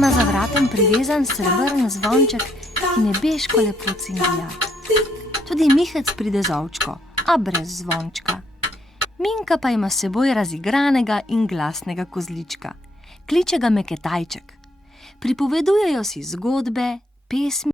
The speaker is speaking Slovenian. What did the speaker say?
ima za vratom privezan srebrn zvonček, ki nebeško lepo cingija. Tudi Mihec pride z ovčko, a brez zvončka. Minka pa ima s seboj razigranega in glasnega kozlička. Kliče ga Meketajček. Pripovedujejo si zgodbe, pesmi